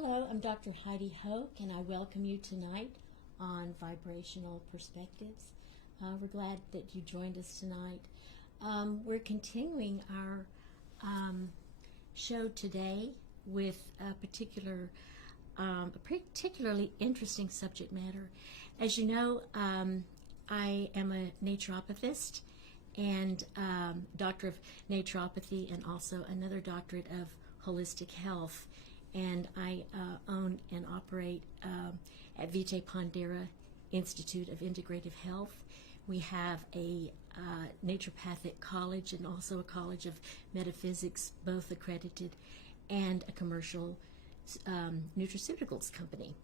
Hello, I'm Dr. Heidi Hoke, and I welcome you tonight on Vibrational Perspectives. We're glad that you joined us tonight. We're continuing our show today with a particularly interesting subject matter. As you know, I am a naturopathist and doctor of naturopathy, and also another doctorate of holistic health. And I own and operate at Vitae Pondera Institute of Integrative Health. We have a naturopathic college and also a college of metaphysics, both accredited, and a commercial nutraceuticals company.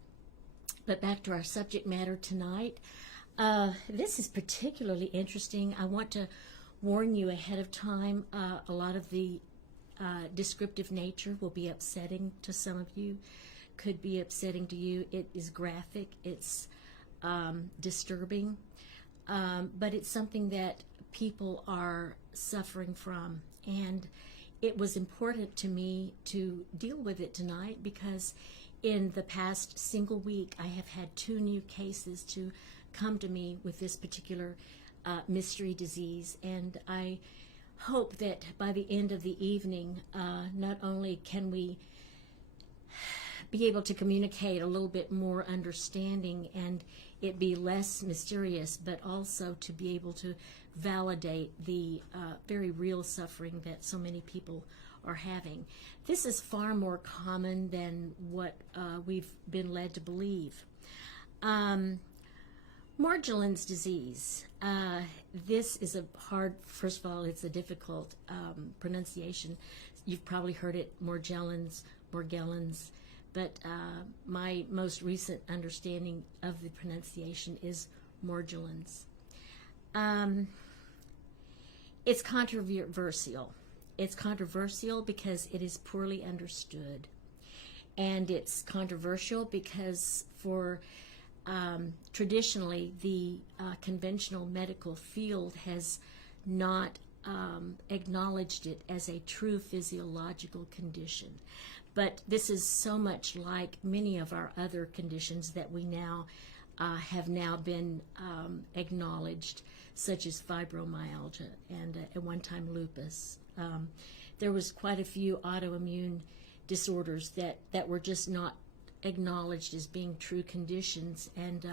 But back to our subject matter tonight. This is particularly interesting. I want to warn you ahead of time. A lot of the descriptive nature will be upsetting to some of you, could be upsetting to you. It is graphic, it's disturbing, but it's something that people are suffering from, and it was important to me to deal with it tonight because in the past single week I have had 2 new cases to come to me with this particular mystery disease, and I hope that by the end of the evening, not only can we be able to communicate a little bit more understanding and it be less mysterious, but also to be able to validate the very real suffering that so many people are having. This is far more common than what we've been led to believe. Morgellon's disease. This is first of all, it's a difficult pronunciation. You've probably heard it, Morgellons, but my most recent understanding of the pronunciation is Morgellons. It's controversial. It's controversial because it is poorly understood. And it's controversial because traditionally, the conventional medical field has not acknowledged it as a true physiological condition. But this is so much like many of our other conditions that we now have now been acknowledged, such as fibromyalgia and at one time lupus. There was quite a few autoimmune disorders that were just not acknowledged as being true conditions and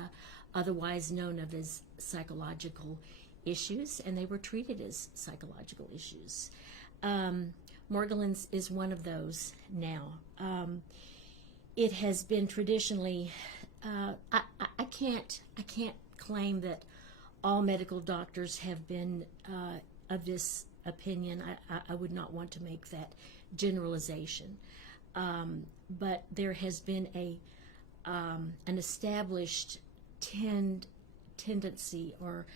otherwise known of as psychological issues, and they were treated as psychological issues. Morgellons is one of those now. It has been traditionally, I can't claim that all medical doctors have been of this opinion. I would not want to make that generalization. But there has been an established tendency or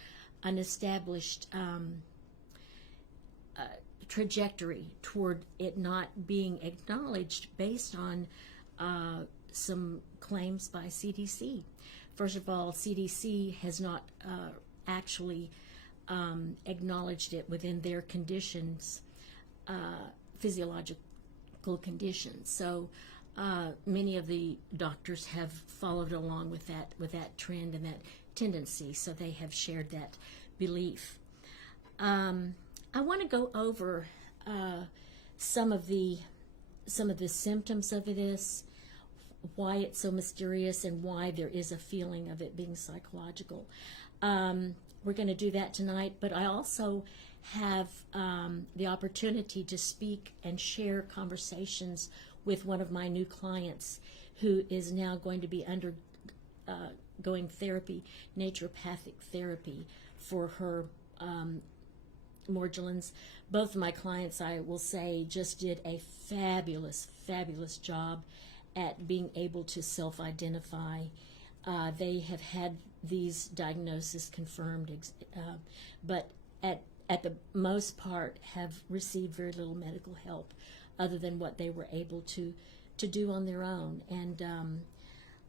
an established trajectory toward it not being acknowledged based on some claims by CDC. First of all, CDC has not actually acknowledged it within their conditions, physiological conditions. So many of the doctors have followed along with that trend and that tendency, so they have shared that belief. I want to go over some of the symptoms of this, why it's so mysterious, and why there is a feeling of it being psychological. We're going to do that tonight, but I also have the opportunity to speak and share conversations with one of my new clients who is now going to be undergoing therapy, naturopathic therapy, for her Morgellons. Both of my clients, I will say, just did a fabulous job at being able to self-identify. They have had these diagnoses confirmed, but at the most part have received very little medical help other than what they were able to do on their own. And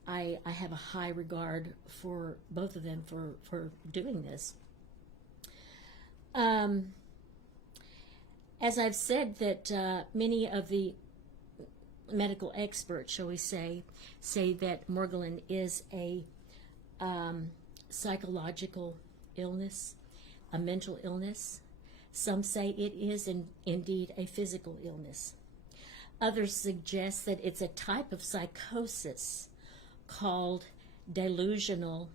I have a high regard for both of them for doing this. As I've said, that many of the medical experts, shall we say that Morgellon is a psychological illness, a mental illness. Some say it is indeed a physical illness. Others suggest that it's a type of psychosis called delusional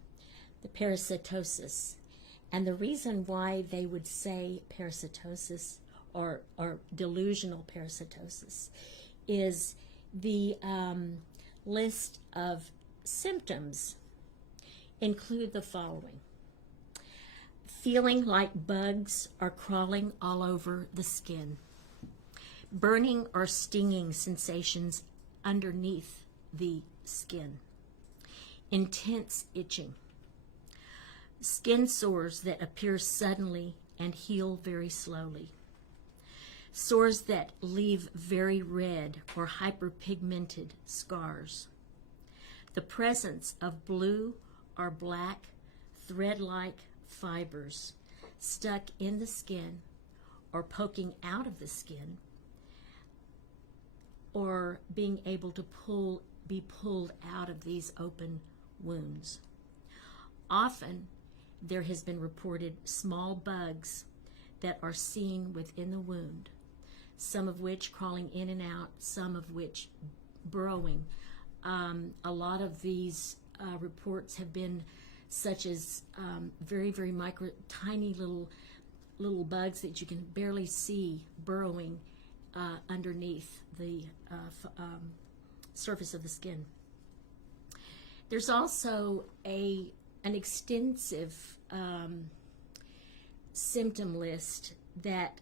parasitosis. And the reason why they would say parasitosis or delusional parasitosis is the list of symptoms include the following: feeling like bugs are crawling all over the skin, burning or stinging sensations underneath the skin, intense itching, skin sores that appear suddenly and heal very slowly, sores that leave very red or hyperpigmented scars, the presence of blue or black thread-like fibers stuck in the skin or poking out of the skin, or being able to be pulled out of these open wounds. Often there has been reported small bugs that are seen within the wound, some of which crawling in and out, some of which burrowing. A lot of these reports have been such as very, very micro, tiny little bugs that you can barely see burrowing underneath the surface of the skin. There's also an extensive symptom list that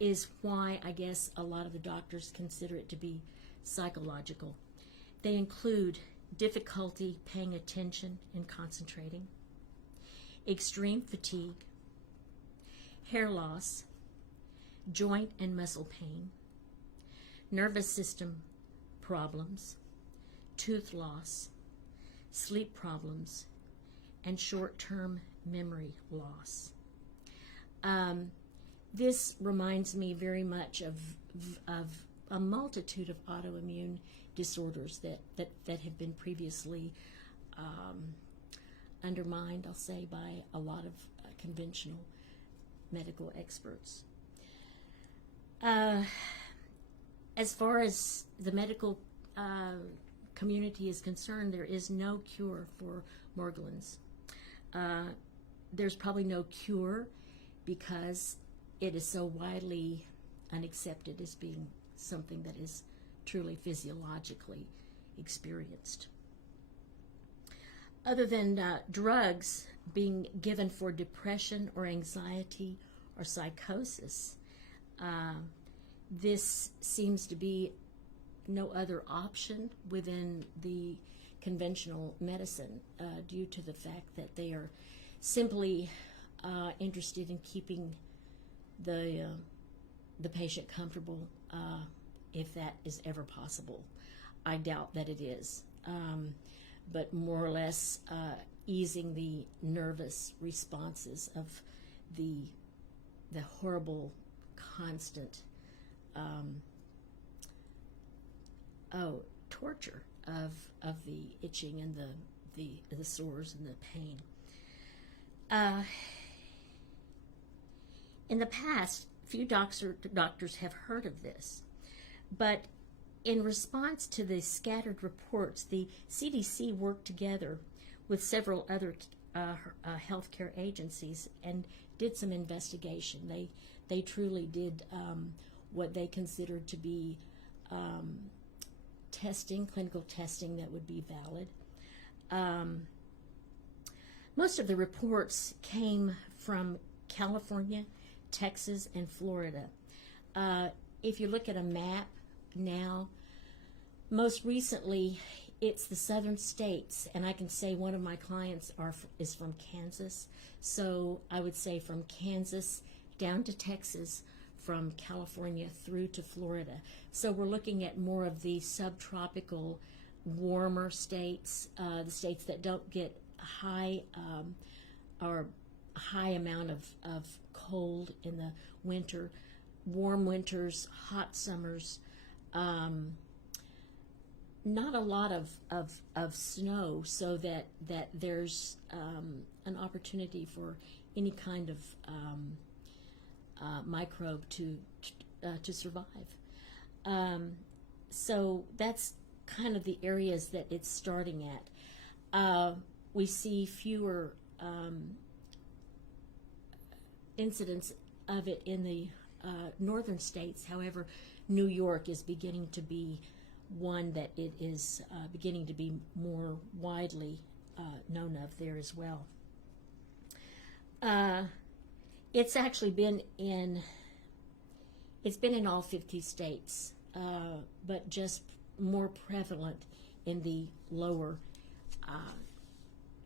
is why I guess a lot of the doctors consider it to be psychological. They include difficulty paying attention and concentrating, extreme fatigue, hair loss, joint and muscle pain, nervous system problems, tooth loss, sleep problems, and short-term memory loss. This reminds me very much of a multitude of autoimmune disorders that have been previously undermined, I'll say, by a lot of conventional medical experts. As far as the medical community is concerned, there is no cure for Morgellons. There's probably no cure because it is so widely unaccepted as being something that is truly physiologically experienced. Other than drugs being given for depression or anxiety or psychosis, this seems to be no other option within the conventional medicine due to the fact that they are simply interested in keeping the patient comfortable, if that is ever possible. I doubt that it is, but more or less easing the nervous responses of the horrible, constant torture of the itching and the sores and the pain. In the past, few doctors have heard of this, but in response to the scattered reports, the CDC worked together with several other healthcare agencies and did some investigation. They truly did what they considered to be clinical testing that would be valid. Most of the reports came from California, Texas, and Florida. If you look at a map now, most recently it's the southern states, and I can say one of my clients is from Kansas, so I would say from Kansas down to Texas, from California through to Florida. So we're looking at more of the subtropical, warmer states, the states that don't get high amount of cold in the winter, warm winters, hot summers, not a lot of snow, so that there's an opportunity for any kind of microbe to survive. So that's kind of the areas that it's starting at. We see fewer incidents of it in the northern states. However, New York is beginning to be one that it is beginning to be more widely known of there as well. It's actually been in all 50 states, but just more prevalent in the lower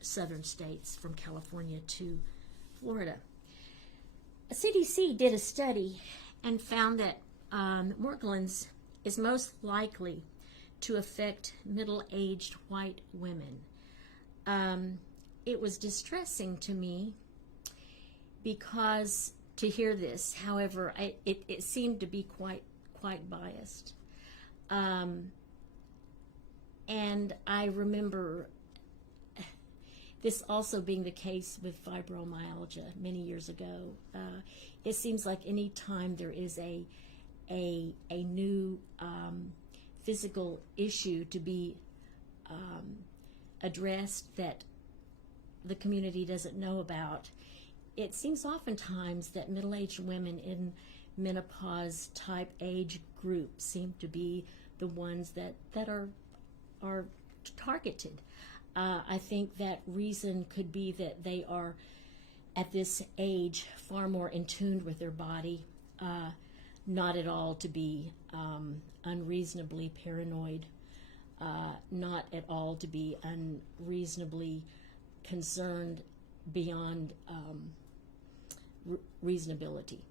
southern states from California to Florida. CDC did a study and found that Morgellons is most likely to affect middle-aged white women. It was distressing to me because to hear this. However, it seemed to be quite biased. And I remember this also being the case with fibromyalgia many years ago. It seems like any time there is a new physical issue to be addressed that the community doesn't know about, it seems oftentimes that middle-aged women in menopause type age group seem to be the ones that are targeted. I think that reason could be that they are at this age far more in tune with their body, not at all to be unreasonably paranoid, not at all to be unreasonably concerned beyond reasonability.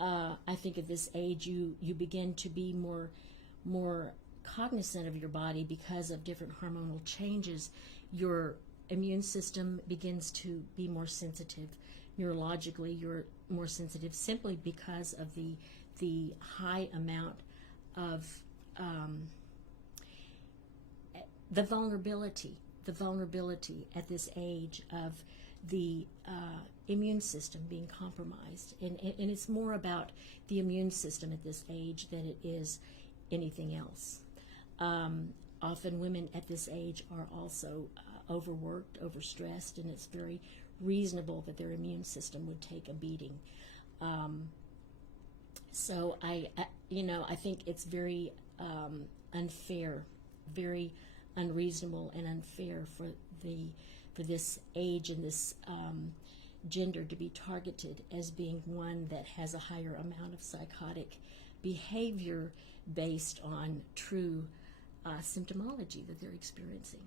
I think at this age you begin to be more cognizant of your body because of different hormonal changes. Your immune system begins to be more sensitive. Neurologically, you're more sensitive simply because of the high amount of the vulnerability at this age of the immune system being compromised. And it's more about the immune system at this age than it is anything else. Often women at this age are also overworked, overstressed, and it's very reasonable that their immune system would take a beating. So I think it's very unfair, very unreasonable and unfair for this age and this gender to be targeted as being one that has a higher amount of psychotic behavior based on true symptomology that they're experiencing.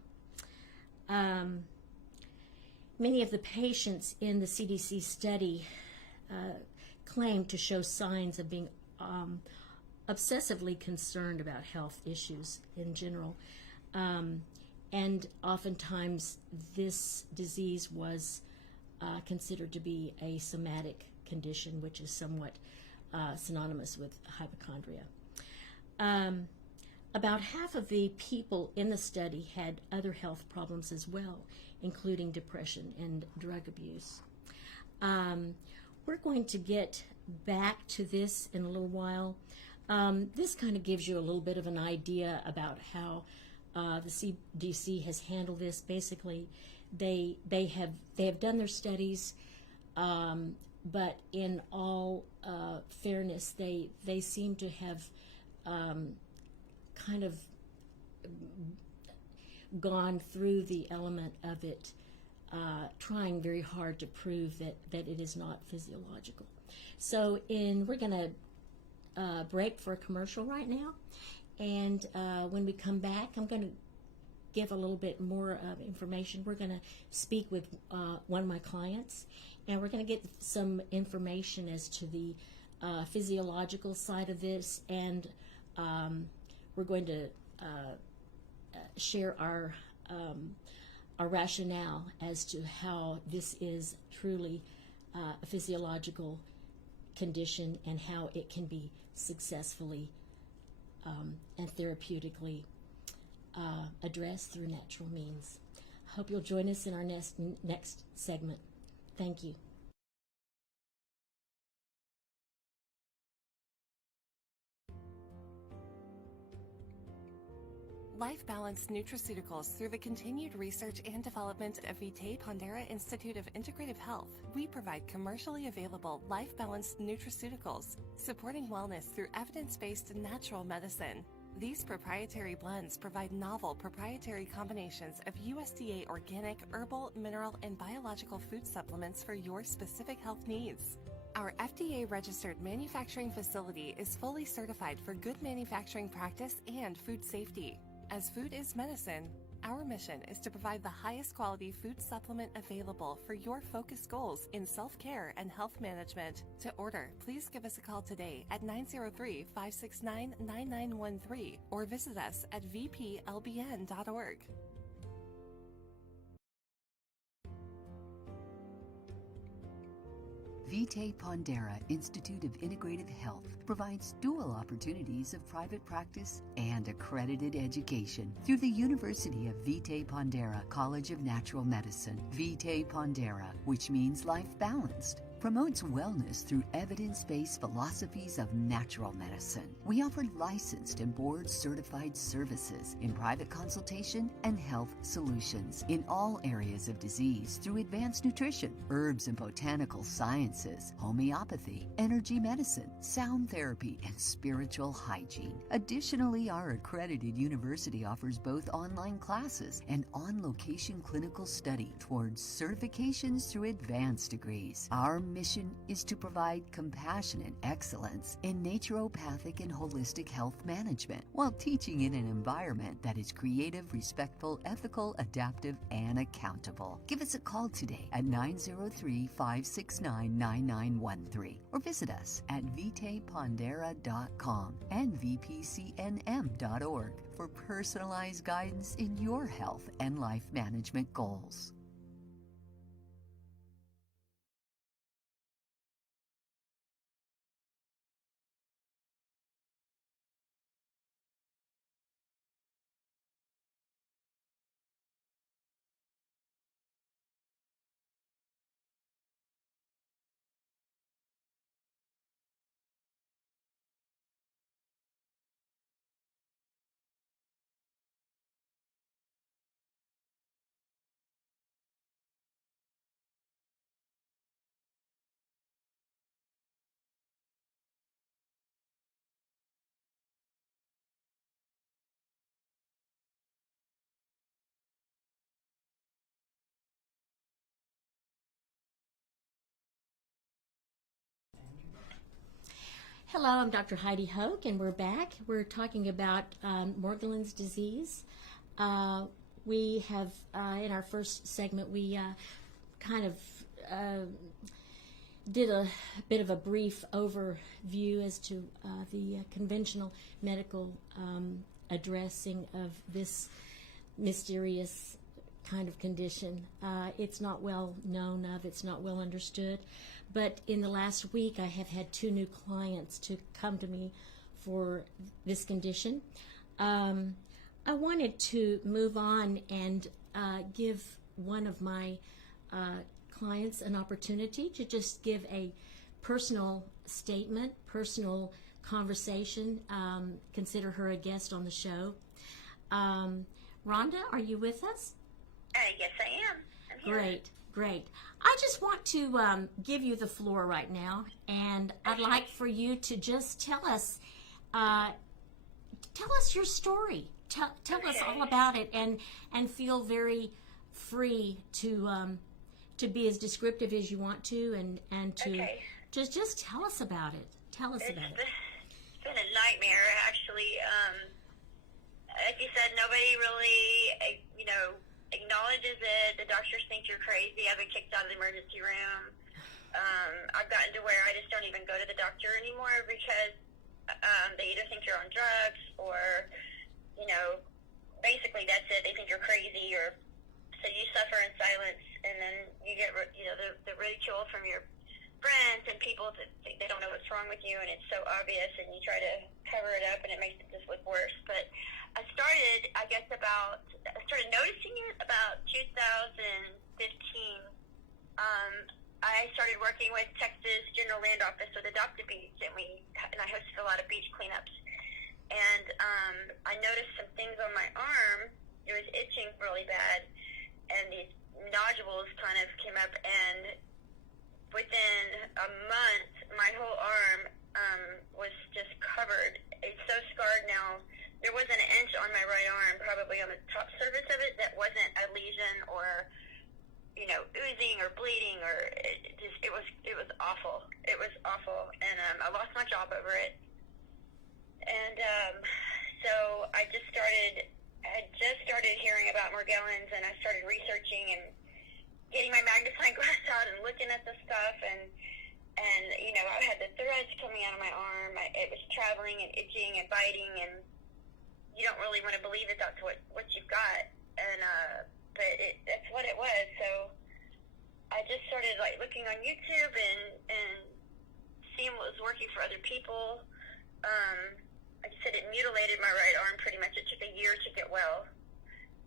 Many of the patients in the CDC study claim to show signs of being obsessively concerned about health issues in general. And oftentimes this disease was considered to be a somatic condition, which is somewhat synonymous with hypochondria. About half of the people in the study had other health problems as well, including depression and drug abuse. We're going to get back to this in a little while. This kind of gives you a little bit of an idea about how the CDC has handled this. Basically, they have done their studies, but in all fairness, they seem to have kind of gone through the element of it, trying very hard to prove that it is not physiological. So we're going to break for a commercial right now, and when we come back, I'm going to give a little bit more information. We're going to speak with one of my clients, and we're going to get some information as to the physiological side of this, and we're going to share our rationale as to how this is truly a physiological condition and how it can be successfully and therapeutically address through natural means. Hope you'll join us in our next segment. Thank you. Life Balance Nutraceuticals. Through the continued research and development of Vitae Pondera Institute of Integrative Health, we provide commercially available Life Balance Nutraceuticals, supporting wellness through evidence-based natural medicine. These proprietary blends provide novel proprietary combinations of USDA organic, herbal, mineral, and biological food supplements for your specific health needs. Our FDA-registered manufacturing facility is fully certified for good manufacturing practice and food safety. As food is medicine, our mission is to provide the highest quality food supplement available for your focused goals in self-care and health management. To order, please give us a call today at 903-569-9913 or visit us at vplbn.org. Vitae Pondera Institute of Integrative Health provides dual opportunities of private practice and accredited education through the University of Vitae Pondera College of Natural Medicine. Vitae Pondera, which means life balanced, promotes wellness through evidence-based philosophies of natural medicine. We offer licensed and board-certified services in private consultation and health solutions in all areas of disease through advanced nutrition, herbs and botanical sciences, homeopathy, energy medicine, sound therapy, and spiritual hygiene. Additionally, our accredited university offers both online classes and on-location clinical study towards certifications through advanced degrees. Our mission is to provide compassionate excellence in naturopathic and holistic health management while teaching in an environment that is creative, respectful, ethical, adaptive, and accountable. Give us a call today at 903-569-9913 or visit us at vitaepondera.com and vpcnm.org for personalized guidance in your health and life management goals. Hello, I'm Dr. Heidi Hoke, and we're back. We're talking about Morgellon's disease. We have, in our first segment, we kind of did a bit of a brief overview as to the conventional medical addressing of this mysterious kind of condition. It's not well known of, it's not well understood, but in the last week I have had 2 new clients to come to me for this condition. I wanted to move on and give one of my clients an opportunity to just give a personal statement, personal conversation. Consider her a guest on the show. Rhonda, are you with us? Yes, I am. I'm here. Great. I just want to give you the floor right now, and I'd like for you to just tell us your story. Tell us all about it, and feel very free to be as descriptive as you want to, and to just tell us about it. It's been a nightmare, actually. Like you said, nobody really, acknowledges it. The doctors think you're crazy. I've been kicked out of the emergency room. I've gotten to where I just don't even go to the doctor anymore because they either think you're on drugs or, basically that's it. They think you're crazy, or so you suffer in silence, and then you get, the ridicule from your friends and people that think they don't know what's wrong with you, and it's so obvious, and you try to cover it up, and it makes it just look worse. But I I started noticing it about 2015. I started working with Texas General Land Office with Adopt a Beach, and I hosted a lot of beach cleanups. And I noticed some things on my arm. It was itching really bad, and these nodules kind of came up, and within a month, my whole arm was just covered. It's so scarred now. There wasn't an inch on my right arm, probably on the top surface of it, that wasn't a lesion or, oozing or bleeding, or it was awful. It was awful, and I lost my job over it. And so I had just started hearing about Morgellons, and I started researching and getting my magnifying glass out and looking at the stuff, and I had the threads coming out of my arm. It was traveling and itching and biting, and you don't really want to believe that that's what you've got, and but that's what it was. So I just started looking on YouTube and seeing what was working for other people. Like I said, it mutilated my right arm pretty much. It took a year to get well,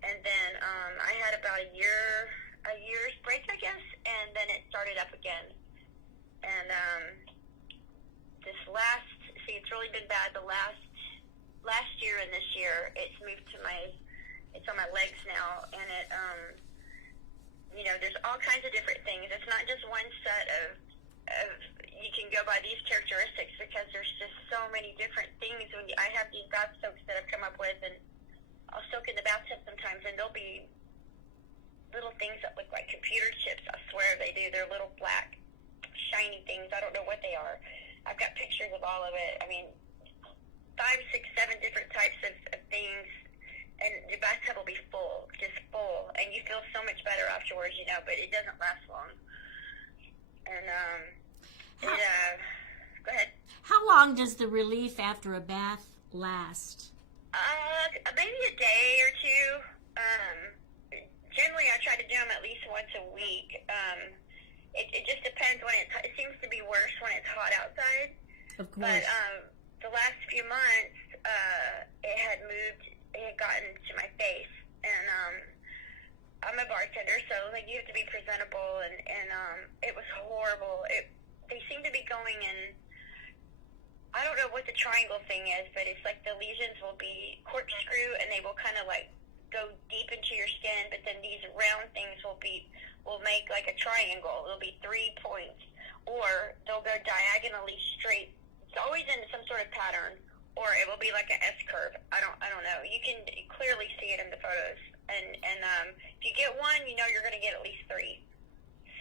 and then I had about a year's break, I guess, and then it started up again. And it's really been bad. The last year and this year, it's moved to it's on my legs now, and it, there's all kinds of different things. It's not just one set of you can go by these characteristics, because there's just so many different things. I have these bath soaks that I've come up with, and I'll soak in the bathtub sometimes, and there'll be little things that look like computer chips. I swear they do. They're little black, shiny things. I don't know what they are. I've got pictures of all of it. I mean, 5, 6, 7 different types of things, and the bathtub will be full, just full, and you feel so much better afterwards, but it doesn't last long. And go ahead. How long does the relief after a bath last? Maybe a day or two. Generally, I try to do them at least once a week. It just depends when it seems to be worse when it's hot outside. Of course. But the last few months, it had gotten to my face, and I'm a bartender, so you have to be presentable, and it was horrible. They seem to be going in. I don't know what the triangle thing is, but it's like the lesions will be corkscrew, and they will kind of go deep into your skin, but then these round things will make like a triangle. It'll be 3 points, or they'll go diagonally straight. It's always in some sort of pattern, or it will be like an S curve. I don't know. You can clearly see it in the photos, and if you get one, you're going to get at least 3.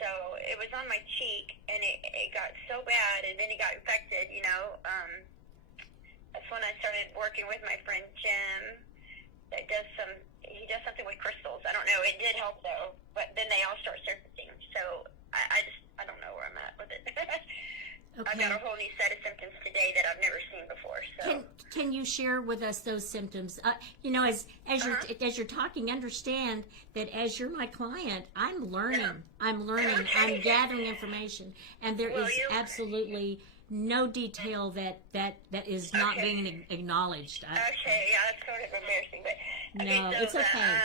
So it was on my cheek, and it got so bad, and then it got infected. That's when I started working with my friend Jim. He does something with crystals. I don't know. It did help though, but then they all start surfacing. So I don't know where I'm at with it. Okay. I've got a whole new set of symptoms today that I've never seen before. So can you share with us those symptoms? As you're talking, understand that as you're my client, I'm learning. Yeah. I'm gathering information, and there is absolutely no detail that is not being acknowleded. Okay, yeah, that's sort of embarrassing, but no, so it's okay.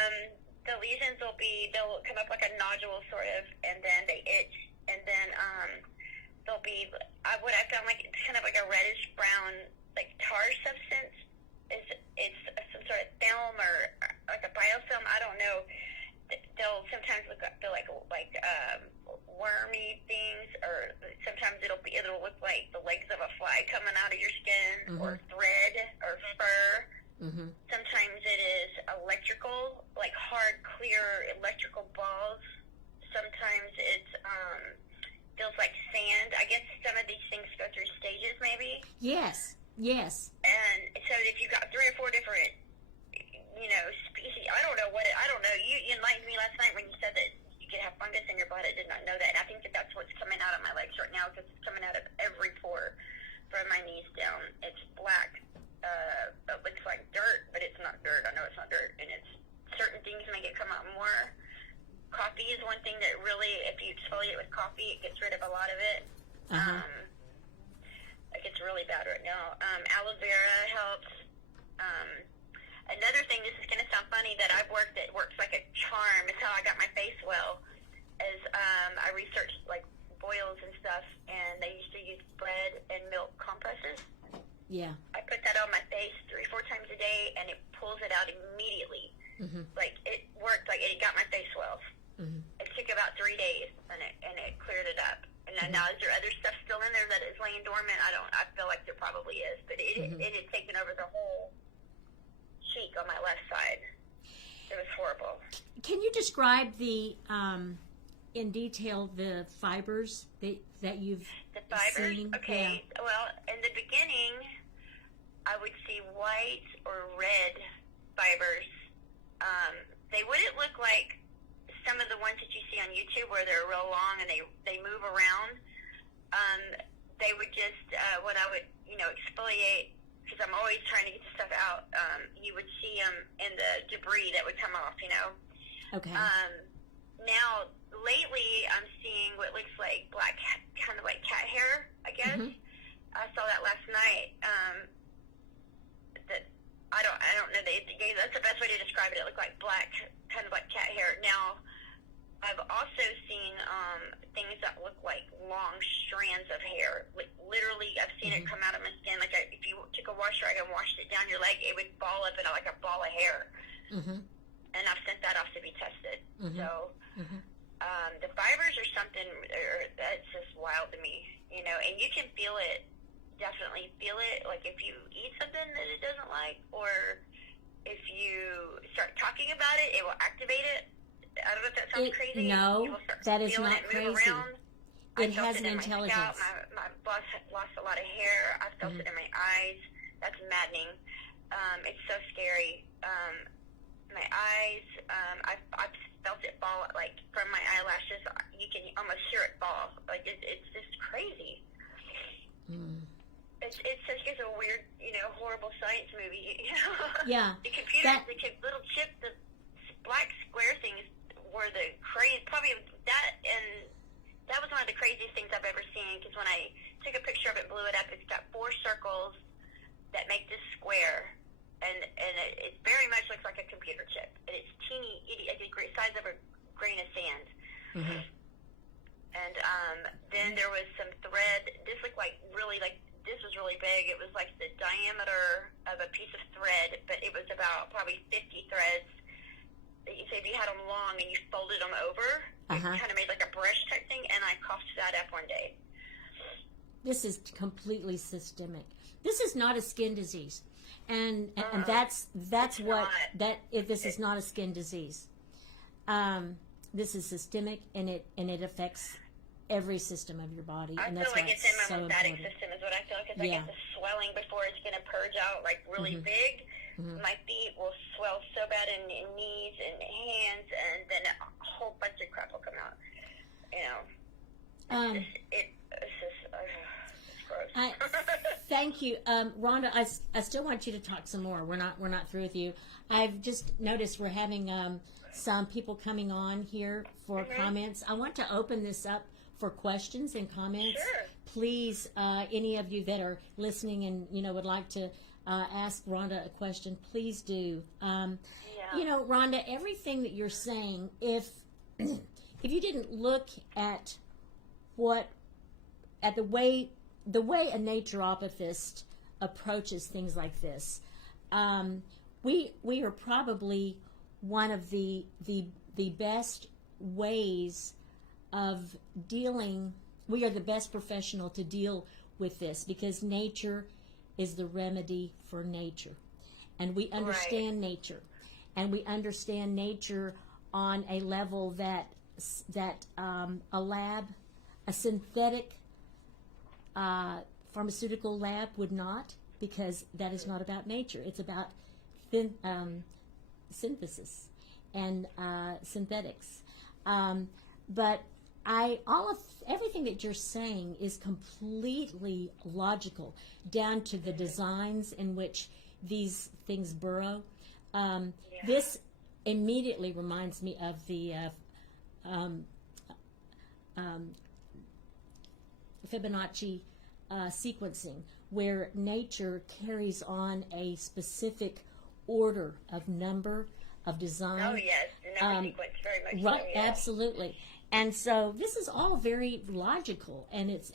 The lesions they'll come up like a nodule sort of, and then they itch, and then they'll be what I found like it's kind of like a reddish brown like tar substance. It's some sort of film or like a biofilm. I don't know. They'll sometimes look like wormy things, or sometimes it'll look like the legs of a fly coming out of your skin, or thread or fur. Mm-hmm. Sometimes it is electrical, like hard, clear electrical balls. Sometimes it's feels like sand. I guess some of these things go through stages, maybe. Yes. And so if you got 3 or 4 different, species, I don't know. You enlightened me last night when you said that you could have fungus in your blood. I did not know that. And I think that's what's coming out of my legs right now, because it's coming out of every pore from my knees down. It's black. It looks like dirt, but it's not dirt. I know it's not dirt. And it's certain things make it come out more. Coffee is one thing that really, if you exfoliate with coffee, it gets rid of a lot of it. It gets really bad right now. Aloe vera helps. Another thing, this is going to sound funny, that I've worked that works like a charm. It's how I got my face well. Is I researched like boils and stuff, and they used to use bread and milk compresses. Yeah. I put that on my face 3-4 times a day, and it pulls it out immediately. Mm-hmm. Like it worked. Like it got my face swells. Mm-hmm. It took about 3 days, and it cleared it up. And then now, is there other stuff still in there that is laying dormant? I feel like there probably is, but it had taken over the whole cheek on my left side. It was horrible. Can you describe the in detail the fibers that you've The fibers? seen? Okay. Yeah. Well, in the beginning, I would see white or red fibers. They wouldn't look like some of the ones that you see on YouTube where they're real long and they move around. They would just, when I would, exfoliate, because I'm always trying to get the stuff out, you would see them in the debris that would come off, Okay. Now, lately, I'm seeing what looks like black, kind of like cat hair, I guess. Mhm. I saw that last night. That I don't know. That's the best way to describe it. It looked like black, kind of like cat hair. Now, I've also seen things that look like long strands of hair. Like, literally, I've seen it come out of my skin. Like if you took a wash rag and washed it down your leg, it would ball up in like a ball of hair. Mm-hmm. And I've sent that off to be tested. Mm-hmm. So Mm-hmm. the fibers are something that's just wild to me, and you can feel it, definitely feel it. Like if you eat something that it doesn't like, or if you start talking about it, it will activate it. I don't know if that sounds crazy. No, You will start that is feeling not it move crazy. around. It I felt has it an in intelligence. My scalp. My boss had lost a lot of hair. I felt it in my eyes. That's maddening. It's so scary. My eyes, I've felt it fall, like from my eyelashes. You can almost hear it fall. Like it's just crazy. Mm. It's such a weird, horrible science movie. Yeah. The computers, little chip, the black square things were the crazy. Probably that, and that was one of the craziest things I've ever seen. Because when I took a picture of it, blew it up, it's got 4 circles that make this square. And it very much looks like a computer chip. And it's teeny, it's the size of a grain of sand. Mm-hmm. And then there was some thread. This looked like this was really big. It was like the diameter of a piece of thread, but it was about probably 50 threads. You say if you had them long and you folded them over, it kind of made like a brush type thing, and I coughed that up one day. This is completely systemic. This is not a skin disease. And that's what not. that if this is not a skin disease. This is systemic, and it affects every system of your body. I and feel that's like why it's in my so lymphatic important. system is what I feel, because I get the swelling before it's going to purge out like really big. Mm-hmm. My feet will swell so bad in knees and hands, and then a whole bunch of crap will come out. It's gross. Thank you, Rhonda. I still want you to talk some more. We're not through with you. I've just noticed we're having some people coming on here for comments. I want to open this up for questions and comments. Sure. Please, any of you that are listening and would like to ask Rhonda a question, please do. Rhonda, everything that you're saying, if you didn't look at the way a naturopathist approaches things like this, we are probably one of the best ways of dealing. We are the best professional to deal with this, because nature is the remedy for nature, and we understand nature, and we understand nature on a level that a synthetic pharmaceutical lab would not, because that is not about nature. It's about synthesis and synthetics. But everything that you're saying is completely logical, down to the designs in which these things burrow. This immediately reminds me of the Fibonacci sequencing, where nature carries on a specific order of number, of design. Oh, yes. The number sequence, very much Right, so, yeah. absolutely. And so this is all very logical, and it's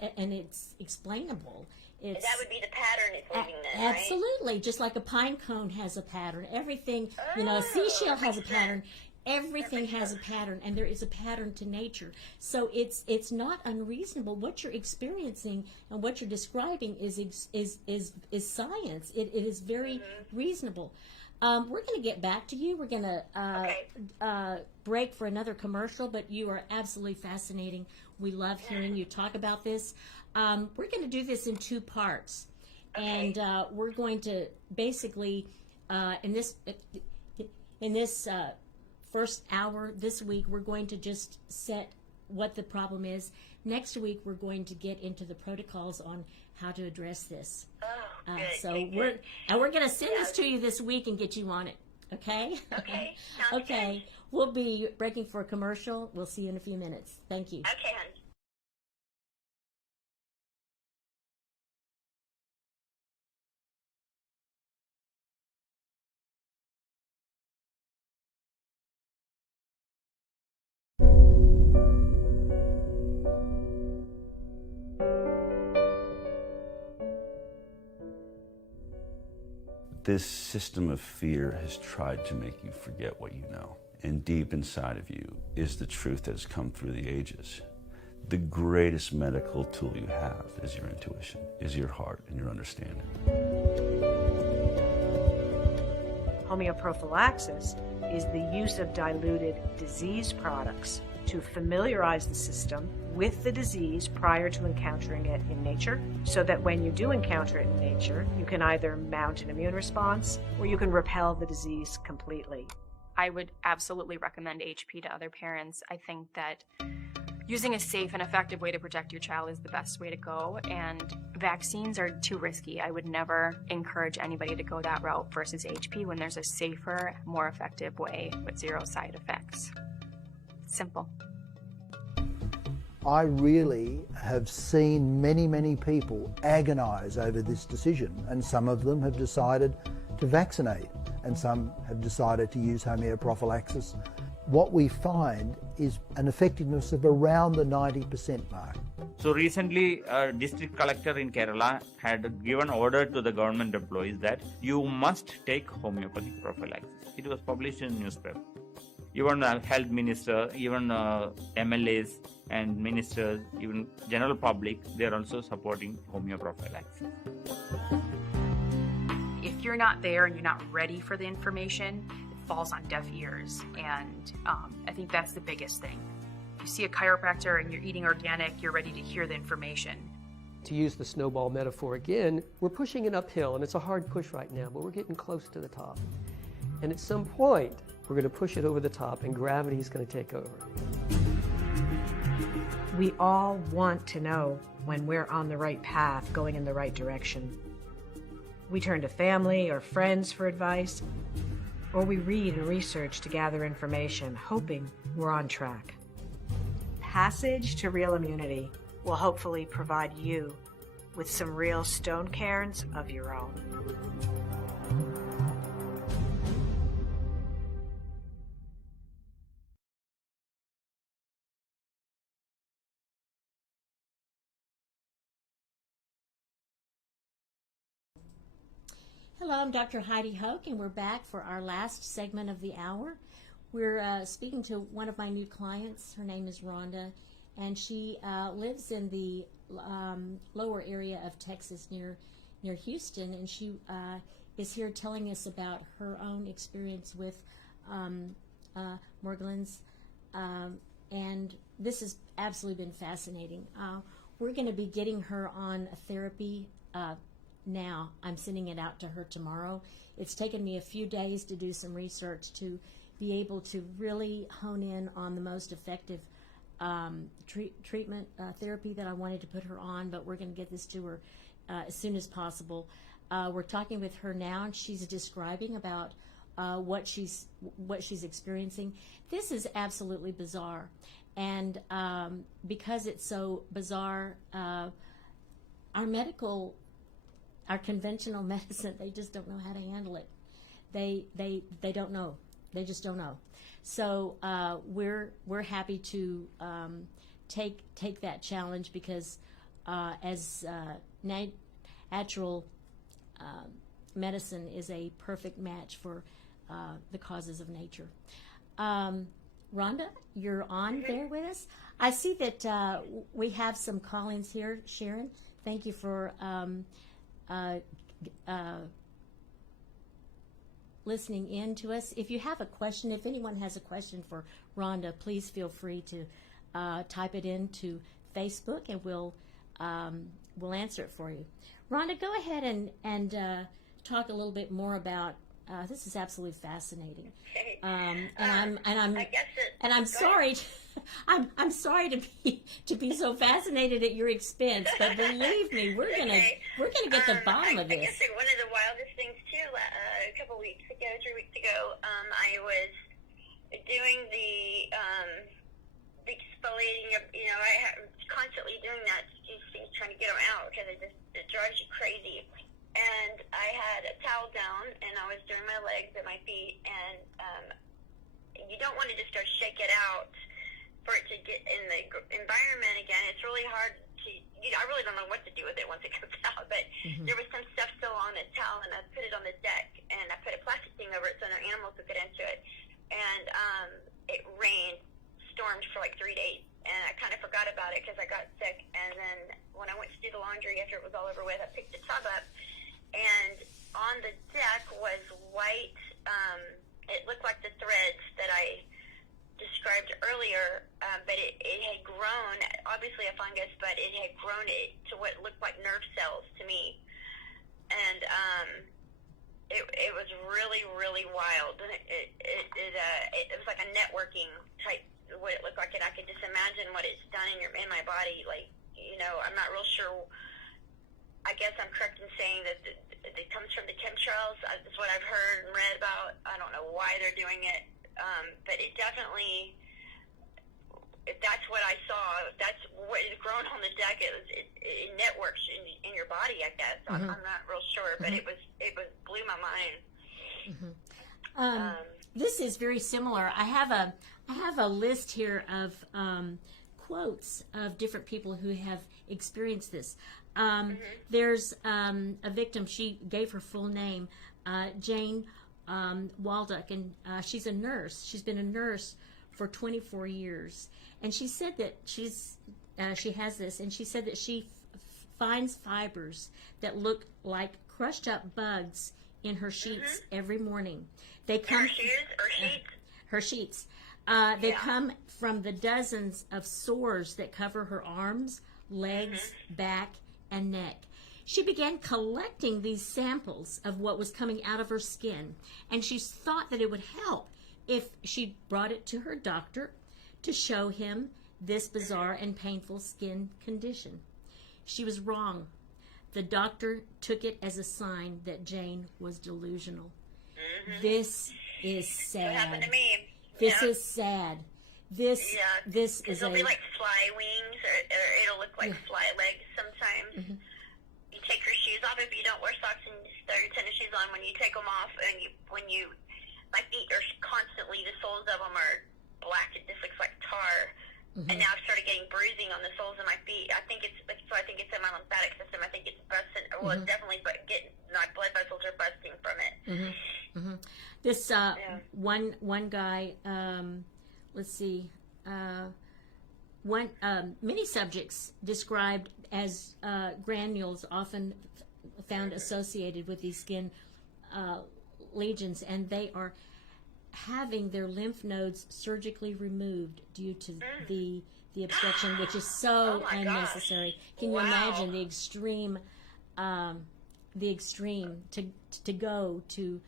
explainable. It's, that would be the pattern it's leaving then, right? absolutely, just like a pine cone has a pattern. Everything, a seashell has a pattern. Everything has a pattern, and there is a pattern to nature. So it's not unreasonable. What you're experiencing and what you're describing is science. It is very reasonable. We're going to get back to you. We're going to break for another commercial, but you are absolutely fascinating. We love hearing you talk about this. We're going to do this in 2 parts, and we're going to basically in this first hour this week, we're going to just set what the problem is. Next week, we're going to get into the protocols on how to address this. Oh, good. So good. we're going to send this to you this week and get you on it. Okay? Okay. Sounds Okay. good. We'll be breaking for a commercial. We'll see you in a few minutes. Thank you. Okay, hon. This system of fear has tried to make you forget what you know. And deep inside of you is the truth that has come through the ages. The greatest medical tool you have is your intuition, is your heart and your understanding. Homeoprophylaxis is the use of diluted disease products to familiarize the system with the disease prior to encountering it in nature, so that when you do encounter it in nature, you can either mount an immune response or you can repel the disease completely. I would absolutely recommend HP to other parents. I think that using a safe and effective way to protect your child is the best way to go, and vaccines are too risky. I would never encourage anybody to go that route versus HP when there's a safer, more effective way with 0 side effects. Simple. I really have seen many people agonize over this decision, and some of them have decided to vaccinate and some have decided to use homeoprophylaxis. What we find is an effectiveness of around the 90% mark. So recently, a district collector in Kerala had given order to the government employees that you must take homeopathic prophylaxis. It was published in newspaper. Even health minister, even MLAs and ministers, even general public, they are also supporting homeoprophylaxis. If you're not there and you're not ready for the information, it falls on deaf ears, and I think that's the biggest thing. If you see a chiropractor and you're eating organic, you're ready to hear the information. To use the snowball metaphor again, we're pushing it uphill, and it's a hard push right now, but we're getting close to the top. And at some point, we're going to push it over the top, and gravity is going to take over. We all want to know when we're on the right path, going in the right direction. We turn to family or friends for advice, or we read and research to gather information, hoping we're on track. Passage to Real Immunity will hopefully provide you with some real stone cairns of your own. Hello, I'm Dr. Heidi Hoke, and we're back for our last segment of the hour. We're speaking to one of my new clients. Her name is Rhonda, and she lives in the lower area of Texas near Houston, and she is here telling us about her own experience with Morgellons, and this has absolutely been fascinating. We're going to be getting her on a therapy now. I'm sending it out to her tomorrow. It's taken me a few days to do some research to be able to really hone in on the most effective treatment therapy that I wanted to put her on, but we're going to get this to her as soon as possible. We're talking with her now, and she's describing about what she's experiencing. This is absolutely bizarre, and because it's so bizarre, our conventional medicine, they just don't know how to handle it. they don't know. They just don't know. So we're happy to take that challenge, because as natural medicine is a perfect match for the causes of nature. Rhonda, you're on there with us. I see that we have some call-ins here. Sharon, thank you for listening in to us. If you have a question, if anyone has a question for Rhonda, please feel free to type it into Facebook, and we'll answer it for you. Rhonda, go ahead and talk a little bit more about. This is absolutely fascinating, and I'm sorry. I'm sorry to be so fascinated at your expense, but believe me, we're gonna get the bottom of this. I guess one of the wildest things too. A couple weeks ago, 3 weeks ago, I was doing the exfoliating. I was constantly doing that. These things, trying to get them out, because it drives you crazy. And I had a towel down, and I was doing my legs and my feet, and you don't want to just go shake it out for it to get in the environment again. It's really hard to, I really don't know what to do with it once it comes out, but there was some stuff still on the towel, and I put it on the deck, and I put a plastic thing over it so no animals would get into it. And it rained, stormed for like 3 days, and I kind of forgot about it because I got sick. And then when I went to do the laundry after it was all over with, I picked the tub up, and on the deck was white, it looked like the threads that I described earlier, but it had grown, obviously a fungus, but it had grown it to what looked like nerve cells to me. And it was really, really wild. It was like a networking type, what it looked like, and I could just imagine what it's done in my body. Like, I'm not real sure. I guess I'm correct in saying that it comes from the chemtrails. That's what I've heard and read about. I don't know why they're doing it, but it definitely, if that's what I saw, if that's what is grown on the deck, it networks in your body, I guess. I'm not real sure, but it blew my mind. This is very similar. I have a list here of quotes of different people who have experienced this. There's a victim. She gave her full name, Jane Walduck, and she's a nurse. She's been a nurse for 24 years, and she said that she has this, and she said that she finds fibers that look like crushed up bugs in her sheets every morning. They come her sheets. They come from the dozens of sores that cover her arms, legs, back, and neck. She began collecting these samples of what was coming out of her skin, and she thought that it would help if she brought it to her doctor to show him this bizarre and painful skin condition. She was wrong. The doctor took it as a sign that Jane was delusional. This is sad. What happened to me? This is sad. This is it'll be like fly wings, or it'll look like fly legs sometimes. You take your shoes off if you don't wear socks and you throw your tennis shoes on. When you take them off, and my feet are constantly, the soles of them are black. It just looks like tar. And now I've started getting bruising on the soles of my feet. I think it's in my lymphatic system. I think it's busted. Well, it's definitely, but my blood vessels are busting from it. This one guy. Let's see. Many subjects described as granules often found associated with these skin lesions, and they are having their lymph nodes surgically removed due to the obstruction, which is so unnecessary. Can you imagine the extreme to go to,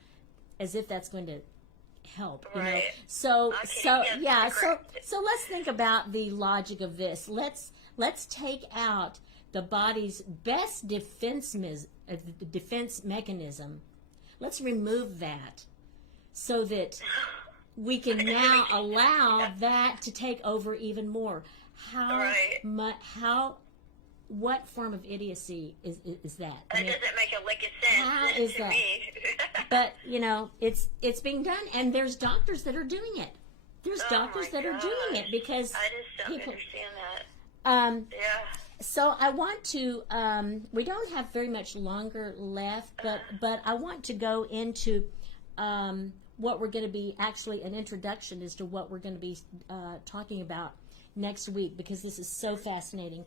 as if that's going to help, you know? So let's think about the logic of this. Let's take out the body's best defense mechanism. Let's remove that, so that we can now allow that to take over even more. How what form of idiocy is that? That doesn't make a lick of sense how is to that? me. But, you know, it's being done, and there's doctors that are doing it. There's doctors that are doing it because I just don't understand that. Yeah. So I want to, we don't have very much longer left, but I want to go into what we're going to be, actually an introduction as to what we're going to be talking about next week, because this is so fascinating.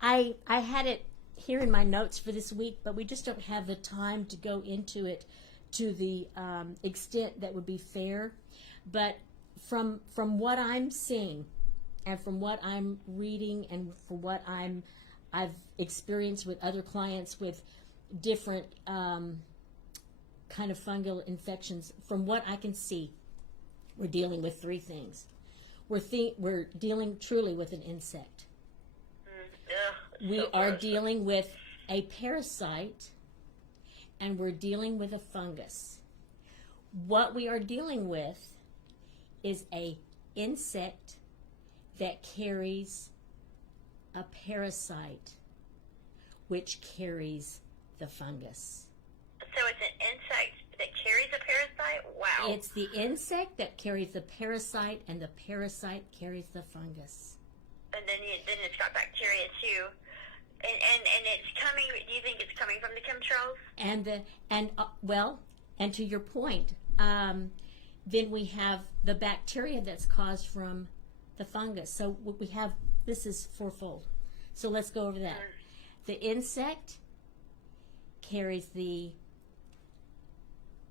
I had it here in my notes for this week, but we just don't have the time to go into it to the extent that would be fair. But from what I'm seeing, and from what I'm reading, and from what I've experienced with other clients with different kind of fungal infections, from what I can see, we're dealing with three things. We're dealing truly with an insect. We are dealing with a parasite, and we're dealing with a fungus. What we are dealing with is a insect that carries a parasite, which carries the fungus. So it's an insect that carries a parasite? Wow. It's the insect that carries the parasite, and the parasite carries the fungus. And then it's got bacteria too. And it's coming, do you think it's coming from the chemtrails? And to your point, then we have the bacteria that's caused from the fungus. So we have, this is fourfold. So let's go over that. The insect carries the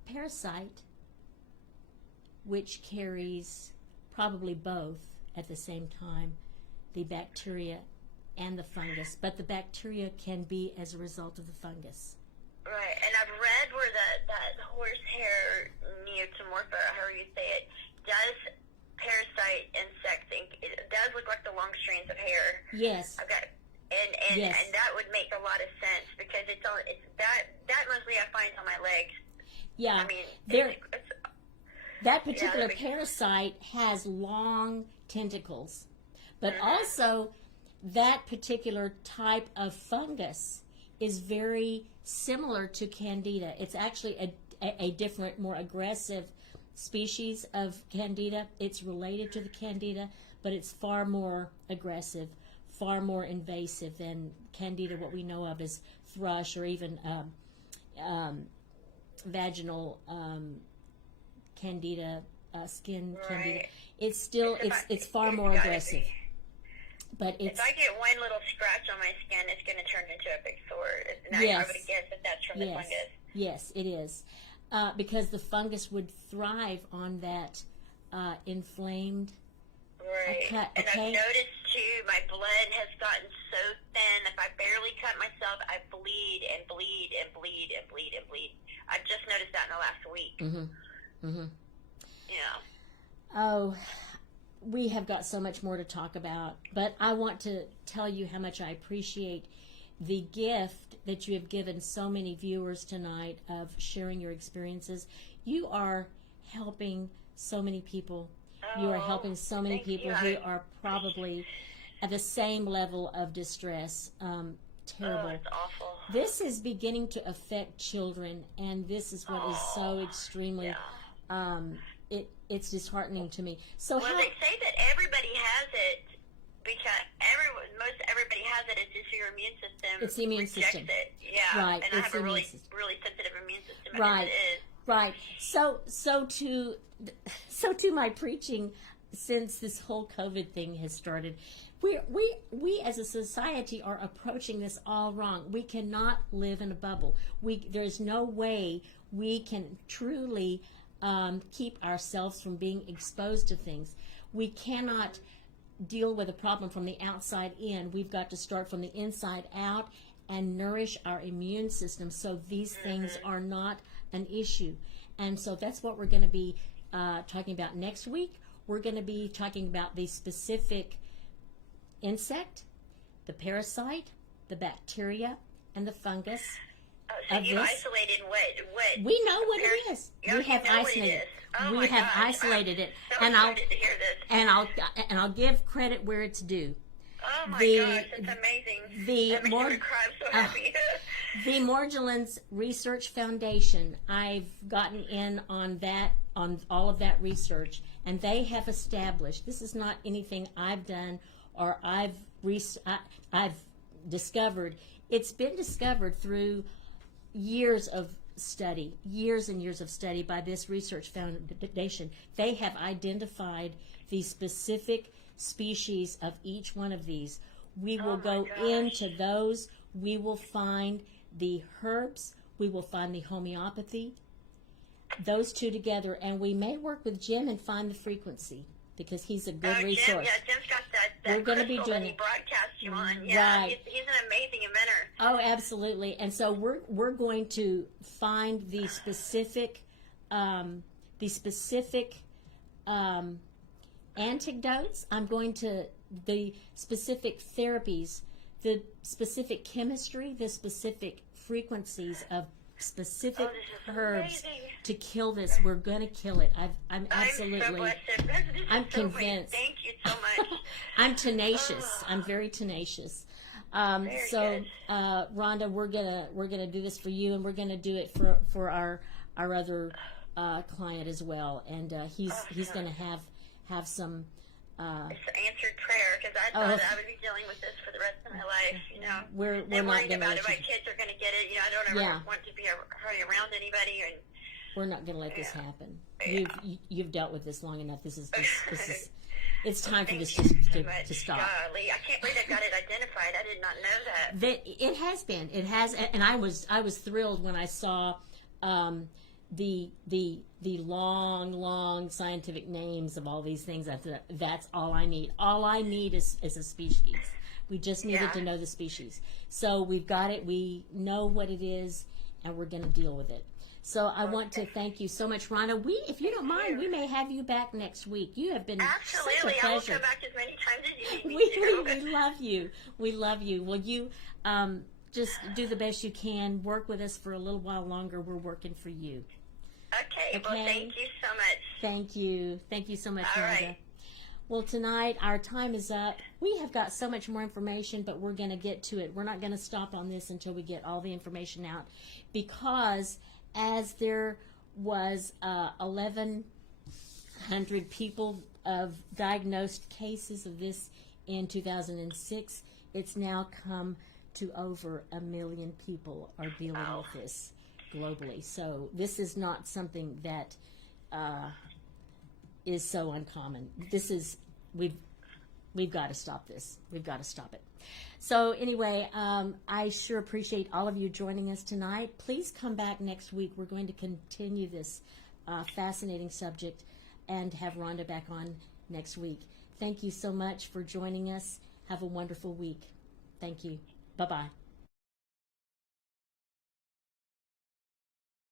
parasite, which carries probably both at the same time, the bacteria and the fungus. But the bacteria can be as a result of the fungus. Right, and I've read where that horsehair neotomorpha, however you say it, does parasite insects. It does look like the long strands of hair. Yes. Okay. And that would make a lot of sense, because it's that mostly I find on my legs. Yeah. I mean, that particular parasite has long tentacles, but also that particular type of fungus is very similar to Candida. It's actually a different, more aggressive species of Candida. It's related to the Candida, but it's far more aggressive, far more invasive than Candida, what we know of as thrush, or even vaginal Candida, skin Candida. It's still, it's far more aggressive. But if I get one little scratch on my skin, it's going to turn into a big sore. Now I would guess that that's from the fungus. Yes, it is. Because the fungus would thrive on that inflamed cut. And I've noticed, too, my blood has gotten so thin. If I barely cut myself, I bleed and bleed and bleed and bleed and bleed. I've just noticed that in the last week. Yeah. Oh, we have got so much more to talk about, but I want to tell you how much I appreciate the gift that you have given so many viewers tonight of sharing your experiences. You are helping so many people. You are helping so many people who are probably at the same level of distress. Terrible. It's awful. This is beginning to affect children, and this is what is so extremely it's disheartening to me. So they say that everybody has it, because most everybody has it. It's just your immune system. It's the immune system. It. Yeah. Right. And I have a really sensitive immune system. Right. It is. Right. So to my preaching, since this whole COVID thing has started, we as a society are approaching this all wrong. We cannot live in a bubble. There's no way we can truly keep ourselves from being exposed to things. We cannot deal with a problem from the outside in. We've got to start from the inside out and nourish our immune system so these things are not an issue. And so that's what we're going to be talking about next week. We're going to be talking about the specific insect, the parasite, the bacteria, and the fungus. So you've isolated what? We know what it is. We have isolated. We have isolated it, so and excited to hear this. and I'll give credit where it's due. Oh my The- gosh, it's amazing. the that makes more- me cry. I'm so happy. The Morgellon's Research Foundation, I've gotten in on that, on all of that research, and they have established, this is not anything I've done or I've discovered. It's been discovered through years of study, years and years of study by this research foundation. They have identified the specific species of each one of these. We will go into those. We will find the herbs. We will find the homeopathy. Those two together, and we may work with Jim and find the frequency because he's a good resource. Jim's got that We're going to be crystal doing that he it. broadcasts you on. Yeah, Right. he's an amazing inventor. Oh, absolutely. And so we're going to find the specific antidotes. I'm going to the specific therapies, the specific chemistry, the specific frequencies of specific herbs amazing. to kill this. We're going to kill it. I'm absolutely. I'm so blessed. This is I'm so convinced. Thank you so much. I'm tenacious. I'm very tenacious. Very good. Rhonda, we're gonna do this for you, and we're gonna do it for our other client as well. And he's gonna have some. It's answered prayer because I thought I would be dealing with this for the rest of my life. You know, We're they're not worried gonna about let it. My you. kids are going to get it. You know, I don't ever want to be around anybody. And We're not gonna let this happen. You've dealt with this long enough. This is. It's time for this thank you so to much. stop. Golly, I can't believe I got it identified. I did not know that. It has been. It has, and I was thrilled when I saw the long scientific names of all these things. I thought, that's all I need. All I need is a species. We just needed to know the species. So we've got it. We know what it is, and we're going to deal with it. So I want to thank you so much, Rhonda. If you don't mind, we may have you back next week. You have been Absolutely. such a pleasure. I will come back as many times as you need me to. We love you. We love you. Well, you just do the best you can. Work with us for a little while longer. We're working for you. Okay. Well, thank you so much. Thank you. Thank you so much, All Rhonda. right. Well, tonight our time is up. We have got so much more information, but we're going to get to it. We're not going to stop on this until we get all the information out, because as there was 1,100 people of diagnosed cases of this in 2006, it's now come to over 1 million people are dealing with this globally. So this is not something that is so uncommon. This is, we've got to stop this. We've got to stop it. So anyway, I sure appreciate all of you joining us tonight. Please come back next week. We're going to continue this fascinating subject and have Rhonda back on next week. Thank you so much for joining us. Have a wonderful week. Thank you. Bye-bye.